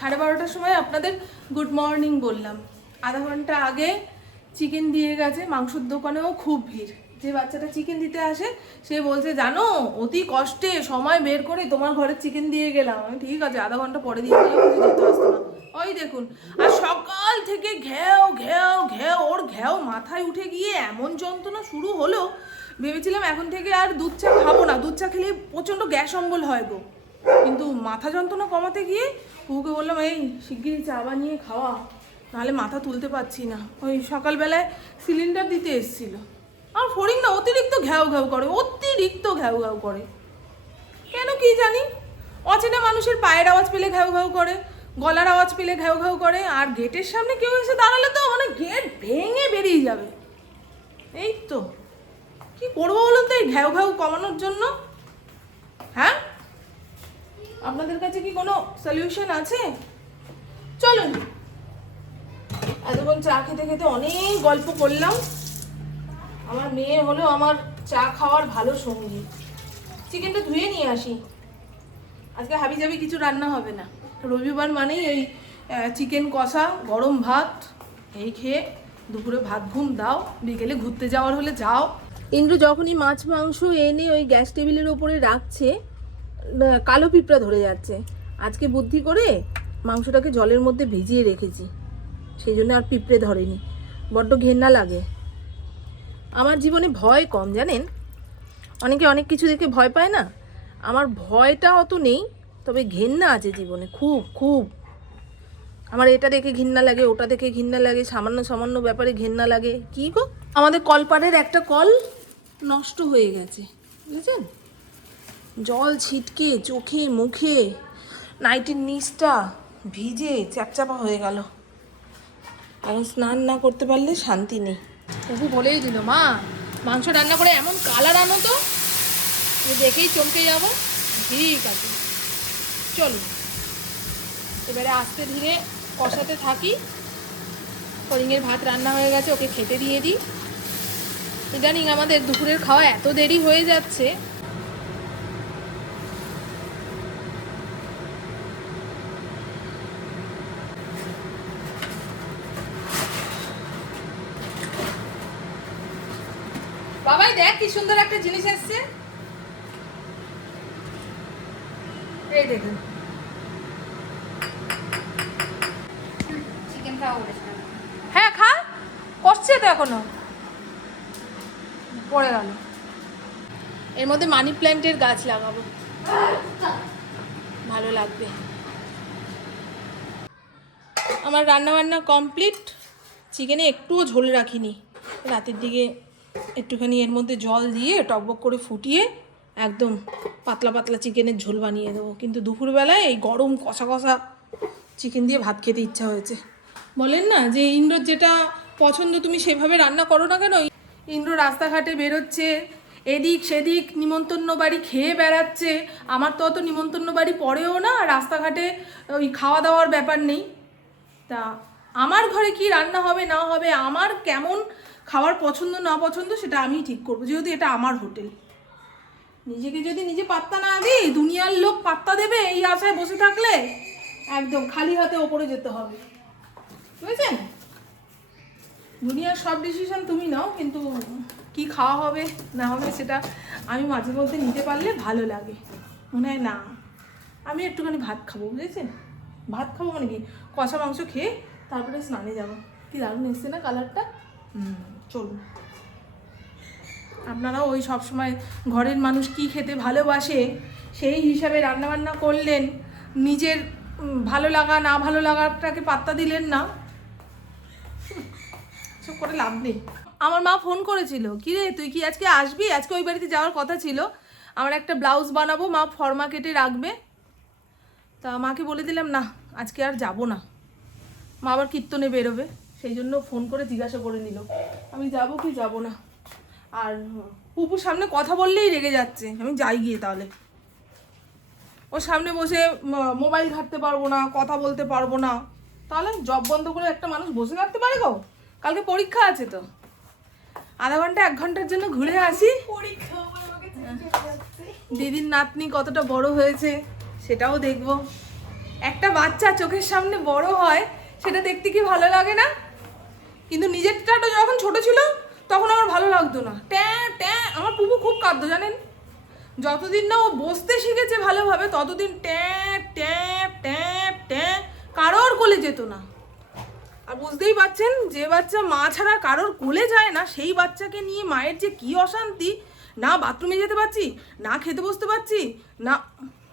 সাড়ে বারোটার সময় আপনাদের গুড মর্নিং বললাম। আধা ঘণ্টা আগে চিকেন দিয়ে গেছে, মাংসর দোকানেও খুব ভিড়। যে বাচ্চাটা চিকেন দিতে আসে, সে বলছে, জানো, অতি কষ্টে সময় বের করে তোমার ঘরে চিকেন দিয়ে গেলাম। আমি, ঠিক আছে, আধা ঘণ্টা পরে দিয়ে গেলেও কিছু যেতে না। ওই দেখুন, আর সকাল থেকে ঘ্যাও ঘ্যাও ঘ্যাও ওর ঘ্যাও মাথায় উঠে গিয়ে এমন যন্ত্রণা শুরু হলো, ভেবেছিলাম এখন থেকে আর দুধ চা খাব না। দুধ চা খেলে প্রচণ্ড গ্যাস অম্বল হয় গো। কিন্তু মাথা যন্ত্রণা কমাতে গিয়ে কুকুকে বললাম, এই শিগগিরি চা বানিয়ে খাওয়া। নাহলে মাথা তুলতে পারছি না। ওই সকালবেলায় সিলিন্ডার দিতে এসেছিল। আর ফড়িং না অতিরিক্ত ঘ্যাও ঘ্যাও করে, অতিরিক্ত ঘ্যাও ঘ্যাও করে। কেন কি জানি? অচেনা মানুষের পায়ের আওয়াজ পেলে ঘ্যাও ঘ্যাও করে, গলার আওয়াজ পেলে ঘ্যাও ঘ্যাও করে, আর গেটের সামনে কেউ এসে দাঁড়ালে তো মানে গেট ভেঙে বেরিয়ে যাবে। এই তো। কি করব বলুন তো এই ঘ্যাও ঘ্যাও কমানোর জন্য? হ্যাঁ? আপনাদের কাছে কি কোনো সলিউশন আছে? চলুন। এতক্ষণ চা খেতে খেতে অনেক গল্প করলাম। আমার মেয়ে হলো আমার চা খাওয়ার ভালো সঙ্গী। চিকেনটা ধুয়ে নিয়ে আসি। আজকে হাবি জাবি কিছু রান্না হবে না। রবিবার মানেই এই চিকেন কষা, গরম ভাত, এই খেয়ে দুপুরে ভাত ঘুম দাও, বিকেলে ঘুরতে যাওয়ার হলে যাও। ইন্দ্র যখনই মাছ মাংস এনে ওই গ্যাস টেবিলের ওপরে রাখছে কালো পিঁপড়া ধরে যাচ্ছে। আজকে বুদ্ধি করে মাংসটাকে জলের মধ্যে ভিজিয়ে রেখেছি। সেই জন্য আর পিঁপড়ে ধরেনি। বড্ড ঘেন্না লাগে। আমার জীবনে ভয় কম, জানেন? অনেকে অনেক কিছু দেখে ভয় পায় না? আমার ভয়টা অত নেই, তবে ঘেন্না আছে জীবনে, খুব খুব। আমার এটা দেখে ঘৃণা লাগে, ওটা দেখে ঘৃণা লাগে, সামান্য সামান্য ব্যাপারে ঘেন্না লাগে। কি গো? আমাদের কলপাড়ের একটা কল নষ্ট হয়ে গেছে, বুঝেছেন? জল ছিটকে চোখে, মুখে, নাইটির নিচটা ভিজে চ্যাপচাপা হয়ে গেল। এখন স্নান না করতে পারলে শান্তি নেই। তবু বলেই দিল, মা, মাংস রান্না করে এমন কালার আনো তো দেখেই চমকে যাব। ঠিক আছে চলুন এবারে আস্তে ধীরে কষাতে থাকি। করিংয়ের ভাত রান্না হয়ে গেছে, ওকে খেতে দিয়ে দিই। ইদানিং আমাদের দুপুরের খাওয়া এত দেরি হয়ে যাচ্ছে বাবাই দেখ কি সুন্দর একটা জিনিস এসছে। এই দেখুন হ্যাঁ খা। করছে তো এখনও। পড়ে গেল। এর মধ্যে মানি প্ল্যান্টের গাছ লাগাবো। ভালো লাগবে। আমার রান্না বান্না কমপ্লিট। চিকেনে একটুও ঝোল রাখিনি। রাতের দিকে একটুখানি এর মধ্যে জল দিয়ে টকবক করে ফুটিয়ে একদম পাতলা পাতলা চিকেনের ঝোল বানিয়ে দেবো। কিন্তু দুপুরবেলায় এই গরম কষা কষা চিকেন দিয়ে ভাত খেতে ইচ্ছা হয়েছে। বলেন না যে ইন্দ্রর যেটা পছন্দ তুমি সেভাবে রান্না করো না কেন? ইন্দ্র রাস্তাঘাটে বেরোচ্ছে, এদিক সেদিক নিমন্তন্ন বাড়ি খেয়ে বেড়াচ্ছে, আমার তো অত নিমন্তন্ন বাড়ি পড়েও না, রাস্তাঘাটে ওই খাওয়া দাওয়ার ব্যাপার নেই। তা আমার ঘরে কি রান্না হবে না হবে, আমার কেমন খাওয়ার পছন্দ, না পছন্দ, সেটা আমি ঠিক করব, যেহেতু এটা আমার হোটেল। নিজেকে যদি নিজে পাত্তা না দিই, দুনিয়ার লোক পাত্তা দেবে এই আশায় বসে থাকলে, একদম খালি হাতে ওপরে যেতে হবে। বুঝেছেন? দুনিয়ার সব ডিসিশন তুমি নাও, কিন্তু কি খাওয়া হবে, না হবে, সেটা আমি মাঝে মধ্যে নিতে পারলে ভালো লাগে। মনে হয় না, আমি একটুখানি ভাত খাব, বুঝেছেন? ভাত খাব মানে কি? কষা মাংস খেয়ে তারপরে স্নানে যাব। কি দারুণ এসছে না কালারটা হুম। চলুন। আপনারাও ওই সব সময় ঘরের মানুষ কি খেতে ভালোবাসে সেই হিসাবে রান্নাবান্না করলেন, নিজের ভালো লাগা, না ভালো লাগাটাকে পাত্তা দিলেন না। সব করে লাভ নেই। আমার মা ফোন করেছিল কি রে তুই কি আজকে আসবি? আজকে ওই বাড়িতে যাওয়ার কথা ছিল। আমার একটা ব্লাউজ বানাবো, মা ফর্মা কেটে রাখবে। তা মাকে বলে দিলাম, না, আজকে আর যাব না। মা আবার কীর্তনে বেরোবে। সেই জন্য ফোন করে জিজ্ঞাসা করে নিল। আমি যাব কি যাব না। আর পুপুর সামনে কথা বললেই রেগে যাচ্ছে। আমি যাই গিয়ে তাহলে। ওর সামনে বসে মোবাইল ঘাটতে পারব না, কথা বলতে পারব না। তাহলে জব বন্ধ করে একটা মানুষ বসে থাকতে পারে গো? কালকে পরীক্ষা আছে তো। আধা ঘণ্টা, এক ঘণ্টার জন্য ঘুরে আসি। দিদির নাতনি কতটা বড় হয়েছে, সেটাও দেখব। একটা বাচ্চা চোখের সামনে বড় হয়, সেটা দেখতে কি ভালো লাগে না? কিন্তু নিজেরটা তো যখন ছোট ছিল, তখন আমার ভালো লাগতো না। ট্যাঁ ট্যাঁ, আমার পুপু খুব কাঁদতো, জানেন? যতদিন না ও বসতে শিখেছে ভালোভাবে, ততদিন ট্যাপ ট্যাপ ট্যাপ ট্যাপ কারোর কোলে যেত না। আর বুঝতেই পাচ্ছেন যে বাচ্চা মা ছাড়া কারোর কোলে যায় না, সেই বাচ্চাকে নিয়ে মায়ের যে কি অশান্তি, না বাথরুমে যেতে পারছি, না খেতে বসতে পারছি, না,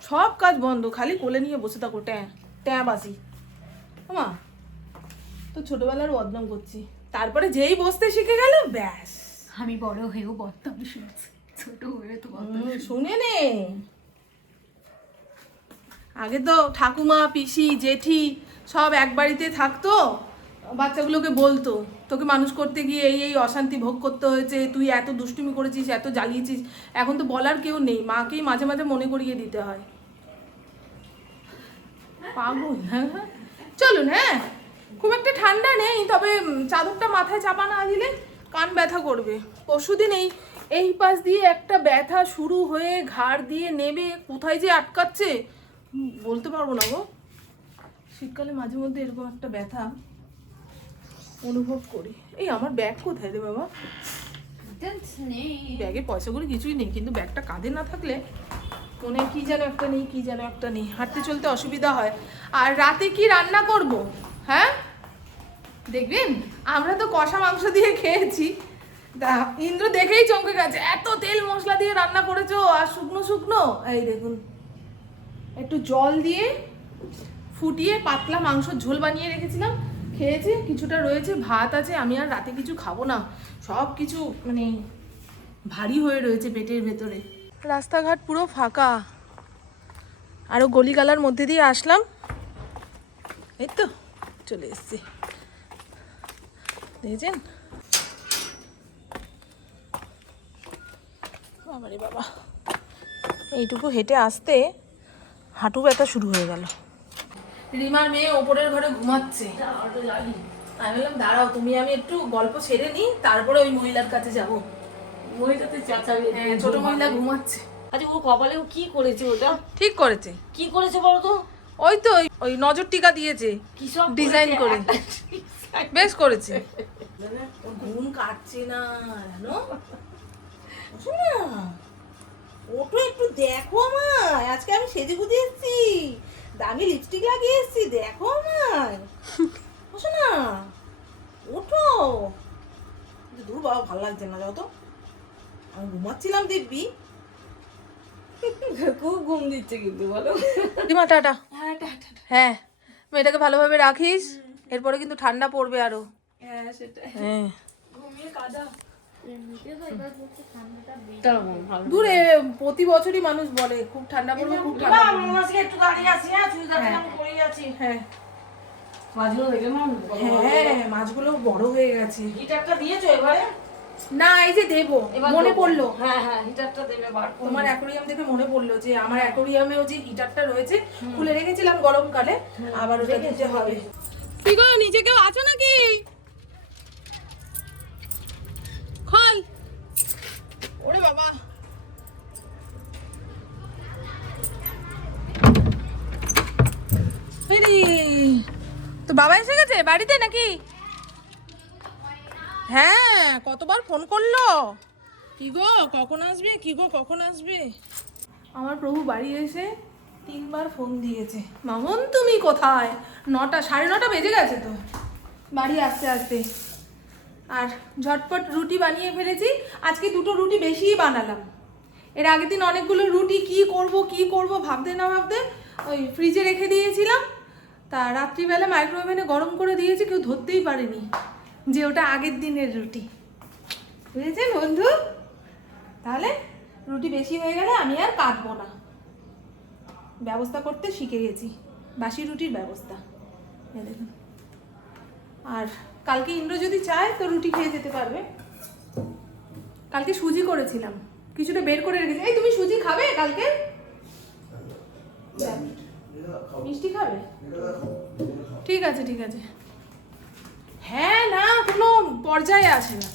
সব কাজ বন্ধ, খালি কোলে নিয়ে বসে থাকো, ট্যাঁ ট্যাঁ বাসি মা তো ছোটবেলার বদনাম করছি। তারপরে যেই বসতে শিখে গেল ব্যাস। আমি বড় হয়েও বদনাম শুনছি। ছোট হয়ে তো শুনে নে। আগে তো ঠাকুমা পিসি জেঠি সব এক বাড়িতে থাকতো বাচ্চাগুলোকে বলতো তোকে মানুষ করতে গিয়ে এই এই অশান্তি ভোগ করতে হয়েছে তুই এত দুষ্টুমি করেছিস এত জ্বালিয়েছিস। এখন তো বলার কেউ নেই মাকেই মাঝে মাঝে মনে করিয়ে দিতে হয়। পাগল হ্যাঁ হ্যাঁ। চলুন হ্যাঁ। খুব একটা ঠান্ডা নেই তবে চাদরটা মাথায় চাপা না দিলে কান ব্যথা করবে। পরশুদিন এই এই পাশ দিয়ে একটা ব্যথা শুরু হয়ে ঘাড় দিয়ে নেবে কোথায় যে আটকাচ্ছে বলতে পারব না গো। শীতকালে মাঝে মধ্যে এরকম একটা ব্যথা অনুভব করি। এই আমার ব্যাগ কোথায় রে বাবা? ব্যাগে পয়সা করে কিছুই নেই কিন্তু ব্যাগটা কাঁধে না থাকলে মনে কি যেন একটা নেই কি যেন একটা নেই। হাঁটতে চলতে অসুবিধা হয়। আর রাতে কি রান্না করব? হ্যাঁ? দেখবেন? আমরা তো কষা মাংস দিয়ে খেয়েছি। তা ইন্দ্র দেখেই চমকে গেছে। এত তেল মশলা দিয়ে রান্না করেছ আর শুকনো শুকনো? এই দেখুন। একটু জল দিয়ে ফুটিয়ে পাতলা মাংস ঝোল বানিয়ে রেখেছিলাম। খেয়েছি, কিছুটা রয়েছে, ভাত আছে, আমি আর রাতে কিছু খাব না। সব কিছু মানে ভারী হয়ে রয়েছে পেটের ভেতরে। রাস্তাঘাট পুরো ফাঁকা। আরও গলিগালার মধ্যে দিয়ে আসলাম। এই তো। চলে এসছি। দেখেছেন? বাবারে বাবা। এইটুকু হেঁটে আসতে হাঁটু ব্যথা শুরু হয়ে গেল। রিমার মেয়ে ওপরের ঘরে ঘুমাচ্ছে। আমি বললাম দাঁড়াও তুমি আমি একটু গল্প ছেড়ে নিই তারপরে ওই মহিলার কাছে যাব। মহিলাতে চাচাবে হ্যাঁ, ছোট মহিলা ঘুমাচ্ছে। আচ্ছা ও কপালে ও কি করেছে ওটা? ঠিক করেছে। কি করেছে বলো তো? ওই তো ওই- নজর টিকা দিয়েছে ডিজাইন করে। বেশ করেছে। ঘুম কাটছে না ওঠো একটু দেখো আমায়। আজকে আমি সেজে গুজে এসেছি। দামি লিপস্টিক লাগিয়ে এসেছি দেখো আমায়। ওঠো না? ওঠো। দূর বাবা ভালো লাগছে না যাও তো? আমি ঘুমাচ্ছিলাম দিব্যি খুব ঘুম দিচ্ছে কিন্তু বলো। দিমা টাটা। হ্যাঁ মেয়েটাকে ভালোভাবে রাখিস এরপরে কিন্তু ঠান্ডা পড়বে আরও। হ্যাঁ সেটা হ্যাঁ। দূরে প্রতি বছরই মানুষ বলে খুব ঠান্ডা পড়বে খুব ঠান্ডা একটু দাঁড়িয়ে আছি, হ্যাঁ, আছি। হ্যাঁ। মাছগুলো দেখে নাও, বড় বড়। হ্যাঁ মাছগুলো বড় হয়ে গেছে। দিয়েছ এবারে? না এই যে দেবো মনে পড়ল। হ্যাঁ, হ্যাঁ, হিটারটা দেবে বার করে। তোমার অ্যাকোরিয়াম দেখে মনে পড়ল যে আমার অ্যাকোরিয়ামেও যে হিটারটা রয়েছে খুলে রেখেছিলাম গরমকালে আবার ওটা দিতে হবে। কি গো নিচে কেউ আছো নাকি? খল। ওরে বাবা। তো বাবা এসে গেছে? বাড়িতে নাকি? হ্যাঁ কতবার ফোন করল? কি গো, কখন আসবে? কি গো, কখন আসবে? আমার প্রভু বাড়ি এসে তিনবার ফোন দিয়েছে। মামন, তুমি কোথায়? নটা, সাড়ে নটা বেজে গেছে তো। বাড়ি আসতে আসতে। আর ঝটপট রুটি বানিয়ে ফেলেছি। আজকে দুটো রুটি বেশিই বানালাম। এর আগের দিন অনেকগুলো রুটি কি করব কি করব ভাবতে না ভাবতে ওই ফ্রিজে রেখে দিয়েছিলাম। তা রাত্রিবেলা মাইক্রোওভেনে গরম করে দিয়েছি, কেউ ধরতেই পারেনি। যে ওটা আগের দিনের রুটি। বুঝেছেন বন্ধু? তাহলে রুটি বেশি হয়ে গেলে আমি আর কাটবো না। ব্যবস্থা করতে শিখে গেছি। বাসি রুটির ব্যবস্থা। দেখুন। আর কালকে ইন্দ্র যদি চায় তো রুটি খেয়ে যেতে পারবে। কালকে সুজি করেছিলাম। কিছুটা বের করে রেখেছি। এই তুমি সুজি খাবে কালকে? মিষ্টি খাবে? ঠিক আছে ঠিক আছে। হ্যাঁ না, কোনো পর্যায়ে আসে না।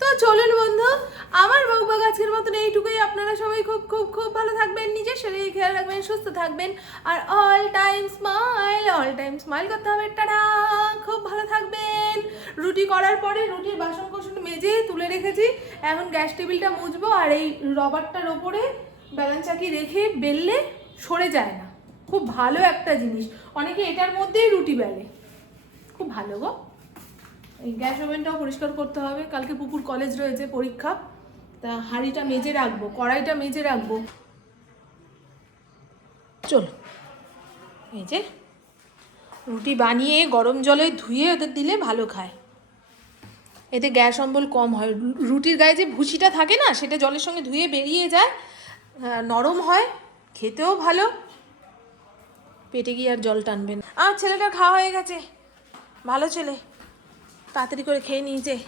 তো চলুন বন্ধু, আমার বউবা গাছের মতন এইটুকুই। আপনারা সবাই খুব খুব খুব ভালো থাকবেন, নিজের শরীর খেয়াল রাখবেন, সুস্থ থাকবেন। আর all time smile all time smile করতে হবে। টাটা! খুব ভালো থাকবেন। রুটি করার পরে রুটির বাসন কোসন মেজে তুলে রেখেছি। এখন গ্যাস টেবিলটা মুছবো আর এই রবারটার ওপরে ব্যালেন্স চাকি রেখে বেললে সরে যায় না। খুব ভালো একটা জিনিস। অনেকে এটার মধ্যেই রুটি বেলে। খুব ভালো গো। এই গ্যাস ওভেনটাও পরিষ্কার করতে হবে। কালকে পুকুর কলেজ রয়েছে পরীক্ষা। তা হাঁড়িটা মেজে রাখব, কড়াইটা মেজে রাখব। চলো, এই যে রুটি বানিয়ে গরম জলে ধুয়ে ওদের দিলে ভালো খায়। এতে গ্যাস অম্বল কম হয়। রুটির গায়ে যে ভুসিটা থাকে না, সেটা জলের সঙ্গে ধুয়ে বেরিয়ে যায় নরম হয়, খেতেও ভালো। পেটে গিয়ে আর জল টানবে না। আমার ছেলেটা খাওয়া হয়ে গেছে। ভালো ছেলে। তাড়াতাড়ি করে খেয়ে নিয়েছে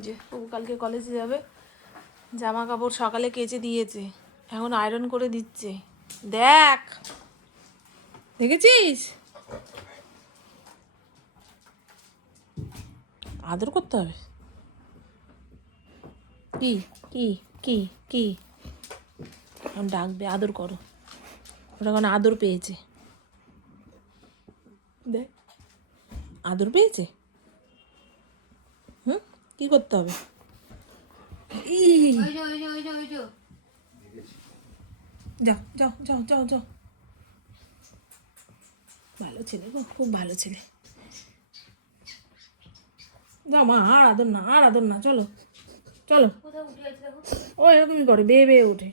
যে। ও কালকে কলেজে যাবে। জামা কাপড় সকালে কেচে দিয়েছে। এখন আয়রন করে দিচ্ছে। দেখ। দেখেছিস? আদর করতে হবে। কি কি কি কি? ডাকবে, আদর করো। ওটা এখন আদর পেয়েছে। দেখ আদর পেয়েছে? হুম? কি করতে হবে? যাও যাও যাও যাও যাও। ভালো ছেলে গো খুব ভালো ছেলে। যাও মা আর আদর না আর আদর না চলো চলো। ও এরকমই করে বেয়ে বেয়ে ওঠে